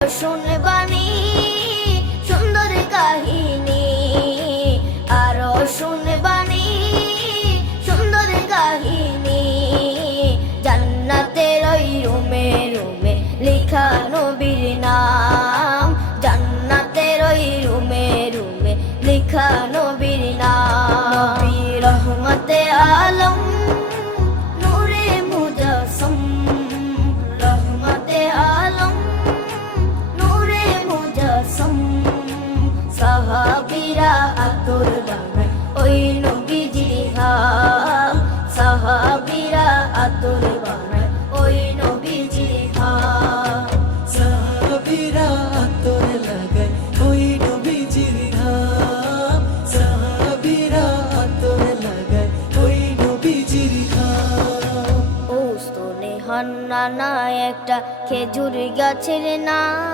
শুনবানি সুন্দর কাহিনী, আরো শুনবানি সুন্দর কাহিনী। জান্নাতের ওই রুমে রুমে লেখা নবীর নাম, জান্নাতের ওই রুমে রুমে লেখা নবীর নাম। নবী রহমতে আলম নূরে মুজাসসম, রহমতে আলম নূরে মুজাসসম। সাহাবীরা আতর বানায় ওই নবীজির ঘাম, সাহাবীরা আতর বানায় ওই নবীজির ঘাম। সাহাবীরা আতর লাগায় ওই নবীজির ঘাম, সাহাবীরা আতর লাগায় ওই নবীজির ঘাম। ও স্তনে হান্নানা একটা খেজুর গাছের নাম।